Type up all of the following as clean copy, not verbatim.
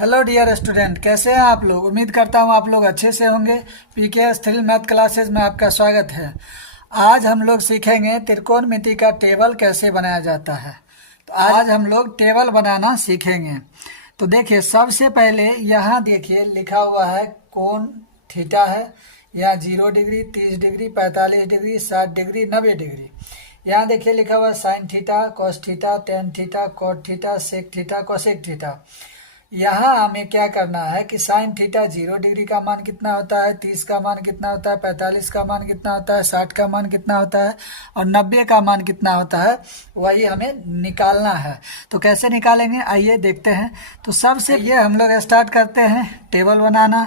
Hello dear student, कैसे हैं आप लोग। उम्मीद करता हूं आप लोग अच्छे से होंगे। पीकेएस थ्रिल मैथ क्लासेस में आपका स्वागत है। आज हम लोग सीखेंगे त्रिकोणमिति का टेबल कैसे बनाया जाता है। तो आज हम लोग टेबल बनाना सीखेंगे। तो देखिए, सबसे पहले यहाँ देखिए लिखा हुआ है कोण थीटा है। यहाँ 0 degree, 30 degree, 45 degree, 60 degree, 90 degree. यहाँ देखिए लिखा हुआ है sine theta, cos theta, tan theta, cot theta, sec theta, cosec theta. यहाँ हमें क्या करना है कि साइन थीटा 0 डिग्री का मान कितना होता है, 30 का मान कितना होता है, 45 का मान कितना होता है, 60 का मान कितना होता है और 90 का मान कितना होता है, वही हमें निकालना है। तो कैसे निकालेंगे आइए देखते हैं। तो सबसे ये हम लोग स्टार्ट करते हैं टेबल बनाना।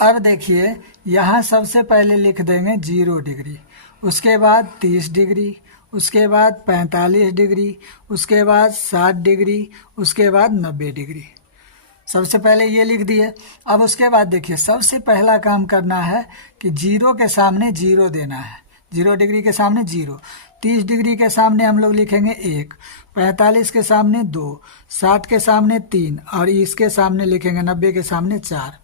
अब देखिए यहाँ सबसे पहले लिख देंगे 0 डिग्री, उसके बाद 30 डिग्री, उसके बाद 45 डिग्री, उसके बाद 60 डिग्री, उसके बाद 90 डिग्री। सबसे पहले ये लिख दिए। अब उसके बाद देखिए सबसे पहला काम करना है कि 0 के सामने 0 देना है। 0 डिग्री के सामने 0, 30 डिग्री के सामने हम लोग लिखेंगे 1, 45 के सामने 2, 60 के सामने 3 और इसके सामने लिखेंगे 90 के सामने 4।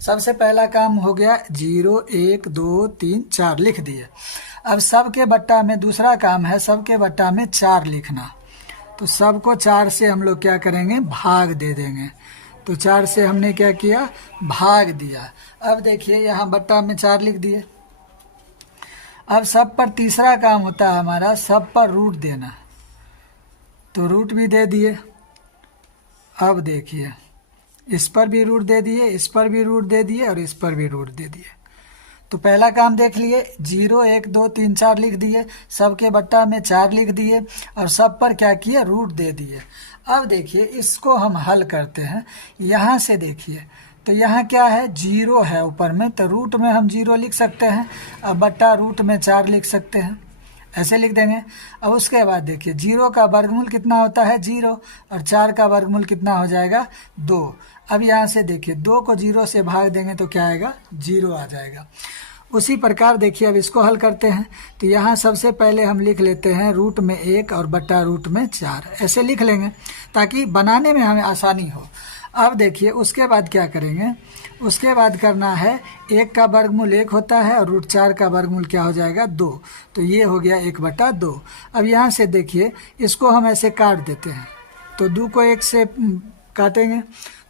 सबसे पहला काम हो गया। 0, 1, 2, 3, 4 लिख दिए। अब सबके बट्टा में दूसरा काम है, सबके बट्टा में 4 लिखना। तो सबको 4 से हम लोग क्या करेंगे, भाग दे देंगे। तो 4 से हमने क्या किया, भाग दिया। अब देखिए यहाँ बट्टा में 4 लिख दिए। अब सब पर तीसरा काम होता है हमारा, सब पर रूट देना। तो रूट भी दे दिए। अब देखिए इस पर भी रूट दे दिए, इस पर भी रूट दे दिए और इस पर भी रूट दे दिए। तो पहला काम देख लिए, 0, 1, 2, 3, 4 लिख दिए, सबके बट्टा में 4 लिख दिए और सब पर क्या किए, रूट दे दिए। अब देखिए इसको हम हल करते हैं। यहाँ से देखिए तो यहाँ क्या है, 0 है ऊपर में, तो रूट में हम 0 लिख सकते हैं। अब बट्टा रूट में 4 लिख सकते हैं, ऐसे लिख देंगे। अब उसके बाद देखिए 0 का वर्गमूल कितना होता है, 0, और 4 का वर्गमूल कितना हो जाएगा, 2। अब यहाँ से देखिए 2 को 0 से भाग देंगे तो क्या आएगा, 0 आ जाएगा। उसी प्रकार देखिए अब इसको हल करते हैं। तो यहाँ सबसे पहले हम लिख लेते हैं रूट में 1 और बट्टा रूट में 4, ऐसे लिख लेंगे ताकि बनाने में हमें आसानी हो। अब देखिए उसके बाद क्या करेंगे, उसके बाद करना है 1 का वर्गमूल 1 होता है और रूट 4 का वर्गमूल क्या हो जाएगा, 2। तो ये हो गया 1/2। अब यहाँ से देखिए इसको हम ऐसे काट देते हैं। तो 2 को 1 से काटेंगे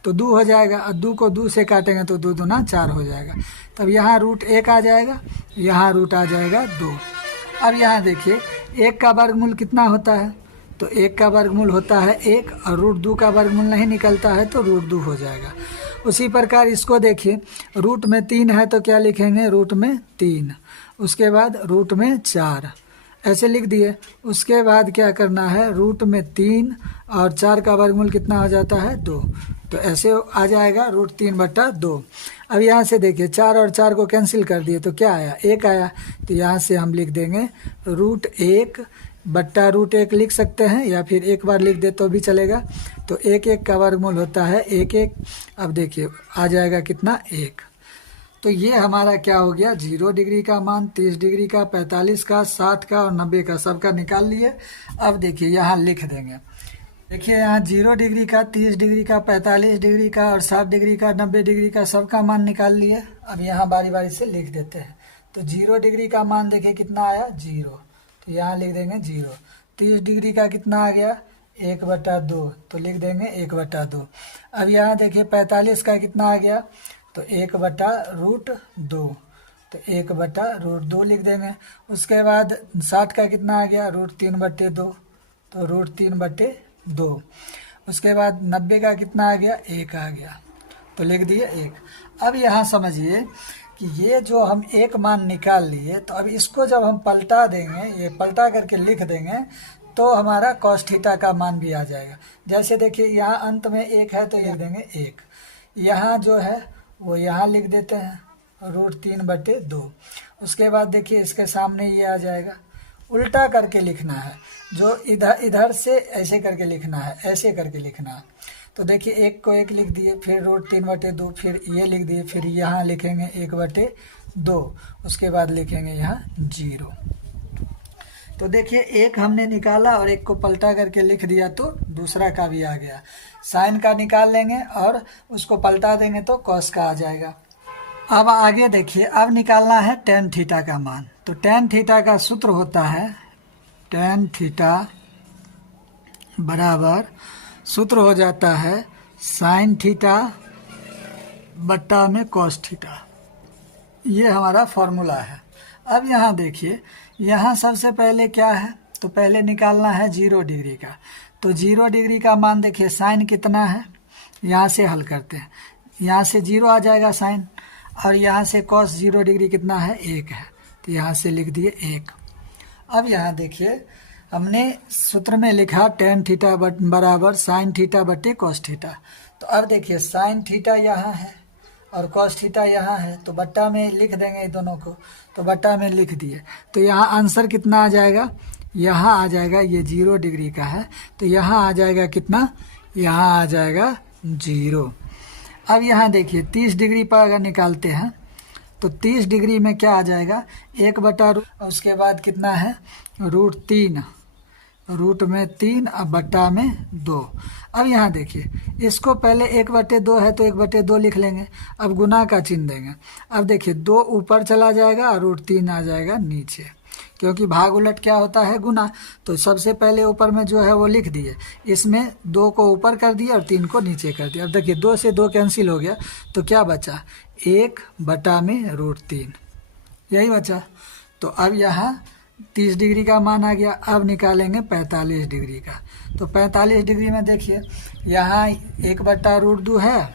तो 2 हो जाएगा, और 2 को 2 से काटेंगे तो 2 दूना 4 हो जाएगा। तब यहाँ रूट 1 आ जाएगा, यहाँ रूट आ जाएगा 2। अब यहाँ देखिए 1 का वर्गमूल कितना होता है, तो 1 का वर्गमूल होता है 1 और रूट 2 का वर्गमूल नहीं निकलता है तो रूट 2 हो जाएगा। उसी प्रकार इसको देखिए, रूट में 3 है तो क्या लिखेंगे, रूट में 3, उसके बाद रूट में 4, ऐसे लिख दिए। उसके बाद क्या करना है, रूट में 3 और 4 का वर्गमूल कितना हो जाता है, 2। तो ऐसे आ जाएगा रूट 3/2। अब यहाँ से देखिए 4 और 4 को कैंसिल कर दिए तो क्या आया, 1 आया। तो यहाँ से हम लिख देंगे रूट 1 बट्टा रूट 1 लिख सकते हैं, या फिर एक बार लिख दे तो भी चलेगा। तो 1 का वर्गमूल होता है 1। अब देखिए आ जाएगा कितना, 1। तो ये हमारा क्या हो गया, 0 डिग्री का मान, 30 डिग्री का, 45 का, 60 का और 90 का, सबका निकाल लिए। अब देखिए यहाँ लिख देंगे। देखिए यहाँ 0 डिग्री का, 30 डिग्री का, 45 डिग्री का और 60 डिग्री का, 90 डिग्री का सबका मान निकाल लिए। अब यहाँ बारी बारी से लिख देते हैं। तो 0 डिग्री का मान देखिए कितना आया, 0, तो यहाँ लिख देंगे 0। 30 डिग्री का कितना आ गया, 1/2, तो लिख देंगे 1/2। अब यहाँ देखिए 45 का कितना आ गया, तो 1/√2, तो 1/√2 लिख देंगे। उसके बाद 60 का कितना आ गया, √3/2, तो √3/2। उसके बाद 90 का कितना आ गया, 1 आ गया, तो लिख दिए 1। अब यहाँ समझिए कि ये जो हम 1 मान निकाल लिए, तो अब इसको जब हम पलटा देंगे, ये पलटा करके लिख देंगे तो हमारा कॉस थीटा का मान भी आ जाएगा। जैसे देखिए यहाँ अंत में 1 है तो लिख देंगे 1, यहाँ जो है वो यहाँ लिख देते हैं √3/2। उसके बाद देखिए इसके सामने ये आ जाएगा, उल्टा करके लिखना है, जो इधर से ऐसे करके लिखना है, ऐसे करके लिखना है। तो देखिए 1 को 1 लिख दिए, फिर √3/2, फिर ये लिख दिए, फिर यहाँ लिखेंगे 1/2, उसके बाद लिखेंगे यहाँ 0। तो देखिए एक हमने निकाला और एक को पलटा करके लिख दिया तो दूसरा का भी आ गया। साइन का निकाल लेंगे और उसको पलटा देंगे तो कॉस का आ जाएगा। अब आगे देखिए, अब निकालना है टेन थीटा का मान। तो टेन थीटा का सूत्र होता है टेन थीटा बराबर सूत्र हो जाता है साइन थीटा बट्टा में कॉस थीटा। ये हमारा फॉर्मूला है। अब यहाँ देखिए, यहाँ सबसे पहले क्या है, तो पहले निकालना है 0 डिग्री का। तो 0 डिग्री का मान देखिए साइन कितना है, यहाँ से हल करते हैं। यहाँ से 0 आ जाएगा साइन, और यहाँ से कॉस 0 डिग्री कितना है, 1 है। तो यहाँ से लिख दिए 1। अब यहाँ देखिए हमने सूत्र में लिखा टेन थीटा बराबर साइन थीटा बट्टे कॉस थीटा। तो अब देखिए साइन थीटा यहाँ है और कॉस थीटा यहाँ है, तो बट्टा में लिख देंगे इन दोनों को। तो बट्टा में लिख दिए, तो यहाँ आंसर कितना आ जाएगा, यहाँ आ जाएगा, ये 0 डिग्री का है तो यहाँ आ जाएगा कितना, यहाँ आ जाएगा 0। अब यहाँ देखिए 30 डिग्री पर अगर निकालते हैं तो 30 डिग्री में क्या आ जाएगा, 1/, उसके बाद कितना है √3, रूट में 3 अब बट्टा में 2। अब यहाँ देखिए इसको पहले 1/2 है तो 1/2 लिख लेंगे। अब गुना का चिन्ह देंगे। अब देखिए 2 ऊपर चला जाएगा और √3 आ जाएगा नीचे, क्योंकि भाग उलट क्या होता है, गुना। तो सबसे पहले ऊपर में जो है वो लिख दिए, इसमें 2 को ऊपर कर दिया और 3 को नीचे कर दिया। अब देखिए 2 से 2 कैंसिल हो गया तो क्या बचा, 1/√3, यही बचा। तो अब यहाँ 30 डिग्री का मान आ गया। अब निकालेंगे 45 डिग्री का। तो 45 डिग्री में देखिए यहाँ 1/√2 है,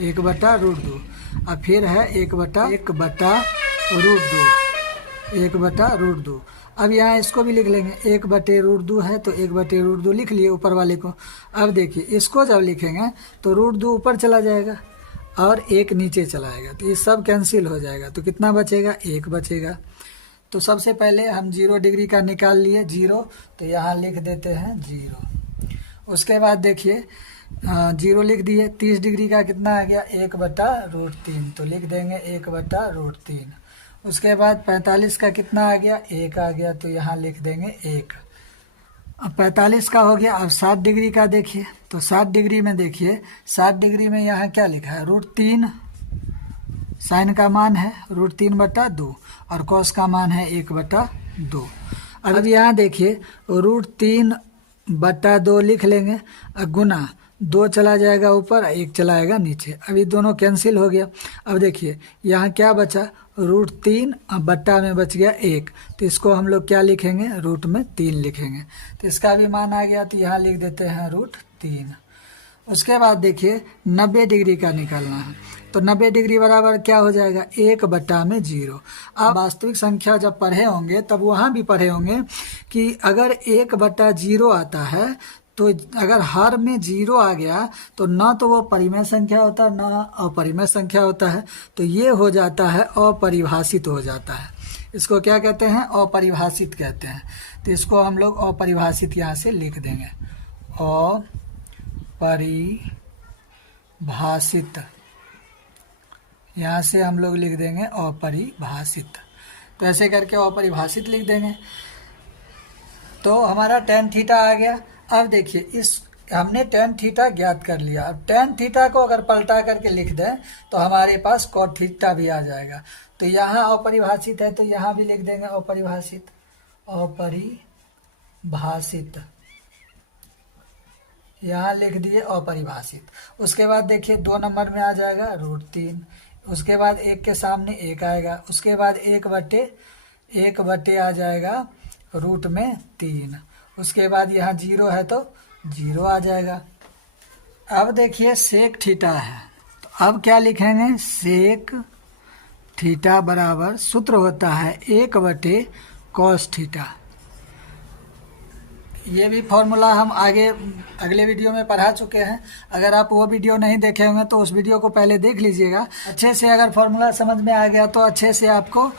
1/√2, अब फिर है 1/√2। अब यहाँ इसको भी लिख लेंगे, 1/√2 है तो 1/√2 लिख लिए ऊपर वाले को। अब देखिए इसको जब लिखेंगे तो √2 ऊपर चला जाएगा और 1 नीचे चला आएगा, तो ये सब कैंसिल हो जाएगा। तो कितना बचेगा, 1 बचेगा। तो सबसे पहले हम 0 डिग्री का निकाल लिए 0, तो यहाँ लिख देते हैं 0। उसके बाद देखिए 0 लिख दिए। 30 डिग्री का कितना आ गया, 1/√3, तो लिख देंगे 1/√3। उसके बाद 45 का कितना आ गया, 1 आ गया, तो यहाँ लिख देंगे 1। अब 45 का हो गया। अब 60 डिग्री का देखिए, तो 60 डिग्री में देखिए 60 डिग्री में यहाँ क्या लिखा है, √3 साइन का मान है √3/2 और कॉस का मान है 1/2। अब यहाँ देखिए √3/2 लिख लेंगे, गुना 2 चला जाएगा ऊपर, 1 चला आएगा नीचे। अब ये दोनों कैंसिल हो गया। अब देखिए यहाँ क्या बचा, √3 अब बट्टा में बच गया 1, तो इसको हम लोग क्या लिखेंगे, √3 लिखेंगे। तो इसका भी मान आ गया, तो यहाँ लिख देते हैं √3। उसके बाद देखिए 90 डिग्री का निकालना है। तो 90 डिग्री बराबर क्या हो जाएगा, 1/0। अब वास्तविक संख्या जब पढ़े होंगे तब वहाँ भी पढ़े होंगे कि अगर 1/0 आता है तो अगर हर में 0 आ गया तो ना तो वो परिमेय संख्या होता है ना अपरिमेय संख्या होता है, तो ये हो जाता है अपरिभाषित हो जाता है। इसको क्या कहते हैं, अपरिभाषित कहते हैं। तो इसको हम लोग अपरिभाषित यहाँ से लिख देंगे, अपरिभाषित, यहाँ से हम लोग लिख देंगे अपरिभाषित। तो ऐसे करके अपरिभाषित लिख देंगे। तो हमारा टेन थीटा आ गया। अब देखिए इस हमने टेन थीटा ज्ञात कर लिया। अब टेन थीटा को अगर पलटा करके लिख दें तो हमारे पास कॉट थीटा भी आ जाएगा। तो यहाँ अपरिभाषित है तो यहाँ भी लिख देंगे अपरिभाषित, अपरिभाषित, यहाँ लिख दिए अपरिभाषित। उसके बाद देखिए 2 नंबर में आ जाएगा √3, उसके बाद 1 के सामने 1 आएगा, उसके बाद 1/1 आ जाएगा √3, उसके बाद यहाँ 0 है तो 0 आ जाएगा। अब देखिए सेक थीटा है, तो अब क्या लिखेंगे, सेक थीटा बराबर सूत्र होता है 1/cos थीटा। ये भी फॉर्मूला हम आगे अगले वीडियो में पढ़ा चुके हैं। अगर आप वो वीडियो नहीं देखे होंगे तो उस वीडियो को पहले देख लीजिएगा अच्छे से। अगर फॉर्मूला समझ में आ गया तो अच्छे से आपको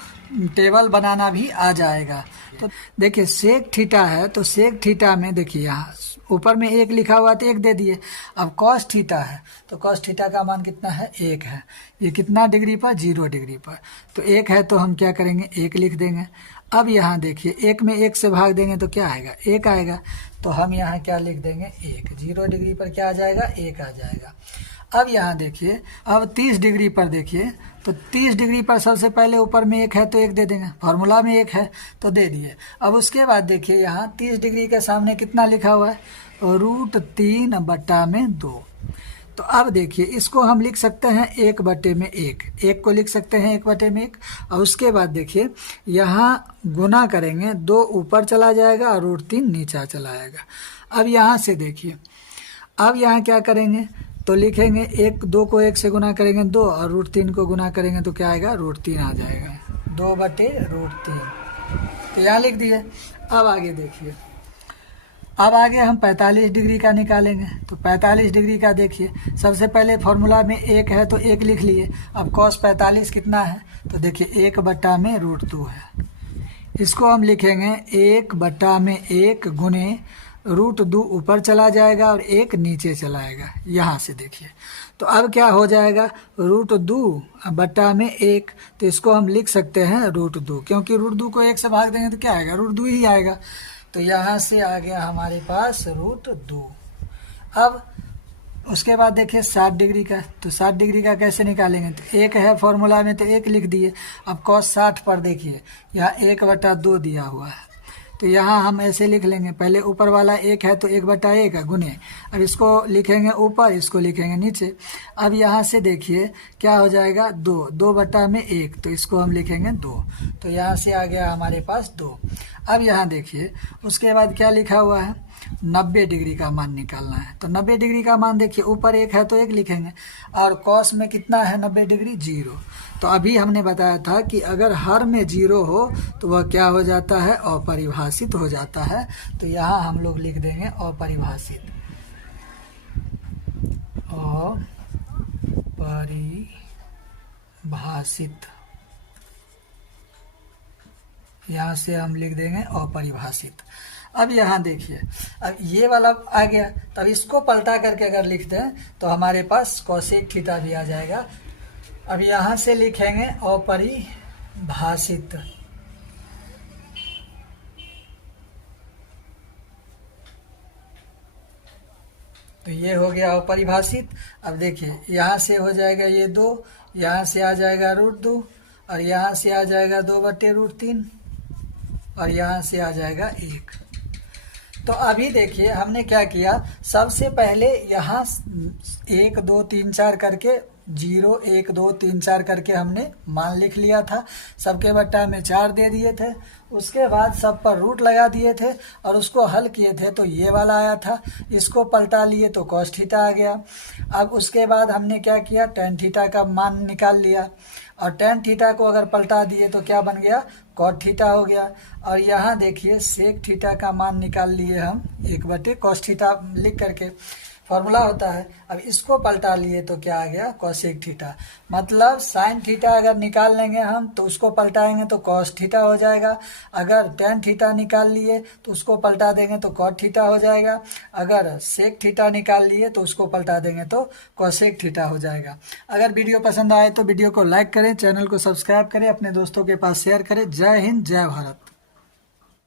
टेबल बनाना भी आ जाएगा। तो देखिए सेक थीटा है, तो सेक थीटा में देखिए यहाँ ऊपर में 1 लिखा हुआ तो 1 दे दिए। अब कॉस थीटा है तो कॉस थीटा का मान कितना है, 1 है। ये कितना डिग्री पर, 0 डिग्री पर, तो 1 है तो हम क्या करेंगे, 1 लिख देंगे। अब यहाँ देखिए, एक में एक से भाग देंगे तो क्या आएगा, एक आएगा। तो हम यहाँ क्या लिख देंगे, एक। 0 डिग्री पर क्या आ जाएगा, एक आ जाएगा। अब यहाँ देखिए, अब 30 डिग्री पर देखिए, तो 30 डिग्री पर सबसे पहले ऊपर में एक है तो एक दे देंगे, फार्मूला में एक है तो दे दिए। अब उसके बाद देखिए यहाँ 30 डिग्री के सामने कितना लिखा हुआ है, √3/2। तो अब देखिए, इसको हम लिख सकते हैं 1/1, एक को लिख सकते हैं 1/1। और उसके बाद देखिए यहाँ गुना करेंगे, 2 ऊपर चला जाएगा और √3 नीचा चला आएगा। अब यहाँ से देखिए, अब यहाँ क्या करेंगे, तो लिखेंगे 2 को 1 से गुना करेंगे 2, और √3 को गुना करेंगे तो क्या आएगा, √3 आ जाएगा, 2/√3। तो यहाँ लिख दिए। अब आगे देखिए, अब आगे हम 45 डिग्री का निकालेंगे। तो 45 डिग्री का देखिए, सबसे पहले फॉर्मूला में एक है तो एक लिख लिए। अब cos 45 कितना है, तो देखिए 1/√2 है। इसको हम लिखेंगे 1/1 गुने √2 ऊपर चला जाएगा और 1 नीचे चला आएगा, यहाँ से देखिए। तो अब क्या हो जाएगा, √2/1। तो इसको हम लिख सकते हैं √2, क्योंकि √2 को 1 से भाग देंगे तो क्या आएगा, √2 ही आएगा। तो यहाँ से आ गया हमारे पास √2। अब उसके बाद देखिए 60 डिग्री का, तो 60 डिग्री का कैसे निकालेंगे, तो एक है फॉर्मूला में तो एक लिख दिए। अब cos 60 पर देखिए यहाँ 1/2 दिया हुआ है, तो यहाँ हम ऐसे लिख लेंगे, पहले ऊपर वाला एक है तो 1/1 है गुने, अब इसको लिखेंगे ऊपर, इसको लिखेंगे नीचे। अब यहाँ से देखिए क्या हो जाएगा, 2/1, तो इसको हम लिखेंगे 2। तो यहाँ से आ गया हमारे पास 2। अब यहाँ देखिए उसके बाद क्या लिखा हुआ है, 90 डिग्री का मान निकालना है। तो 90 डिग्री का मान देखिए, ऊपर एक है तो एक लिखेंगे, और cos में कितना है 90 डिग्री, 0। तो अभी हमने बताया था कि अगर हर में 0 हो तो वह क्या हो जाता है, अपरिभाषित हो जाता है। तो यहाँ हम लोग लिख देंगे अपरिभाषित, अपरिभाषित। यहाँ से हम लिख देंगे अपरिभाषित। अब यहाँ देखिए, अब ये वाला आ गया, तब इसको पलटा करके अगर लिख दें तो हमारे पास cosec थीटा भी आ जाएगा। अब यहाँ से लिखेंगे अपरिभाषित। तो ये हो गया अपरिभाषित। अब देखिए यहाँ से हो जाएगा ये 2, यहाँ से आ जाएगा √2, और यहाँ से आ जाएगा 2/√3, और यहाँ से आ जाएगा 1। तो अभी देखिए हमने क्या किया, सबसे पहले यहाँ 1 2 3 4 करके 0 1 2 3 4 करके हमने मान लिख लिया था, सबके बट्टा में 4 दे दिए थे। उसके बाद सब पर रूट लगा दिए थे और उसको हल किए थे तो ये वाला आया था, इसको पलटा लिए तो cos थीटा आ गया। अब उसके बाद हमने क्या किया, tan थीटा का मान निकाल लिया, और tan थीटा को अगर पलटा दिए तो क्या बन गया, cot थीटा हो गया। और यहाँ देखिए sec थीटा का मान निकाल लिए हम 1/cos थीटा लिख करके, फॉर्मूला होता है। अब इसको पलटा लिए तो क्या आ गया, cosec थीटा। मतलब sin थीटा अगर निकाल लेंगे हम तो उसको पलटाएंगे तो cos थीटा हो जाएगा। अगर tan थीटा निकाल लिए तो उसको पलटा देंगे तो cot थीटा हो जाएगा। अगर sec थीटा निकाल लिए तो उसको पलटा देंगे तो cosec थीटा हो जाएगा। अगर वीडियो पसंद आए तो वीडियो को लाइक करें, चैनल को सब्सक्राइब करें, अपने दोस्तों के पास शेयर करें। जय हिंद, जय भारत।